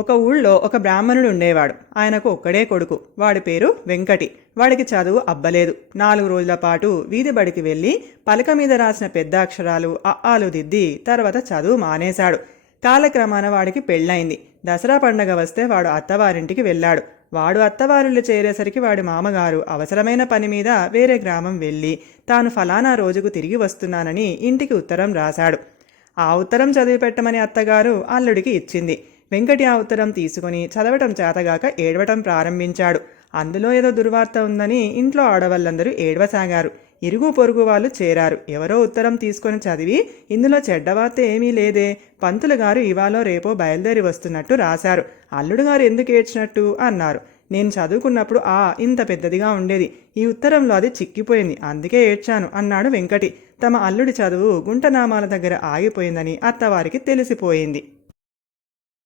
ఒక ఊళ్ళో ఒక బ్రాహ్మణుడు ఉండేవాడు. ఆయనకు ఒక్కడే కొడుకు. వాడి పేరు వెంకటి. వాడికి చదువు అబ్బలేదు. 4 రోజుల పాటు వీధి బడికి వెళ్ళి పలక మీద రాసిన పెద్ద అక్షరాలు అఆలు దిద్ది తర్వాత చదువు మానేశాడు. కాలక్రమాన వాడికి పెళ్ళయింది. దసరా పండగ వస్తే వాడు అత్తవారింటికి వెళ్ళాడు. వాడు అత్తవారిల్లు చేరేసరికి వాడి మామగారు అవసరమైన పని మీద వేరే గ్రామం వెళ్ళి తాను ఫలానా రోజుకు తిరిగి వస్తున్నానని ఇంటికి ఉత్తరం రాశాడు. ఆ ఉత్తరం చదివి పెట్టమని అత్తగారు అల్లుడికి ఇచ్చింది. వెంకటి ఆ ఉత్తరం తీసుకుని చదవటం చేతగాక ఏడవటం ప్రారంభించాడు. అందులో ఏదో దుర్వార్త ఉందని ఇంట్లో ఆడవాళ్ళందరూ ఏడవసాగారు. ఇరుగు పొరుగు వాళ్ళు చేరారు. ఎవరో ఉత్తరం తీసుకొని చదివి, ఇందులో చెడ్డవార్త ఏమీ లేదే, పంతులు గారు ఇవాళో రేపో బయలుదేరి వస్తున్నట్టు రాశారు, అల్లుడు గారు ఎందుకు ఏడ్చినట్టు అన్నారు. నేను చదువుకున్నప్పుడు ఇంత పెద్దదిగా ఉండేది, ఈ ఉత్తరంలో అది చిక్కిపోయింది, అందుకే ఏడ్చాను అన్నాడు వెంకటి. తమ అల్లుడి చదువు గుంటనామాల దగ్గర ఆగిపోయిందని అత్తవారికి తెలిసిపోయింది.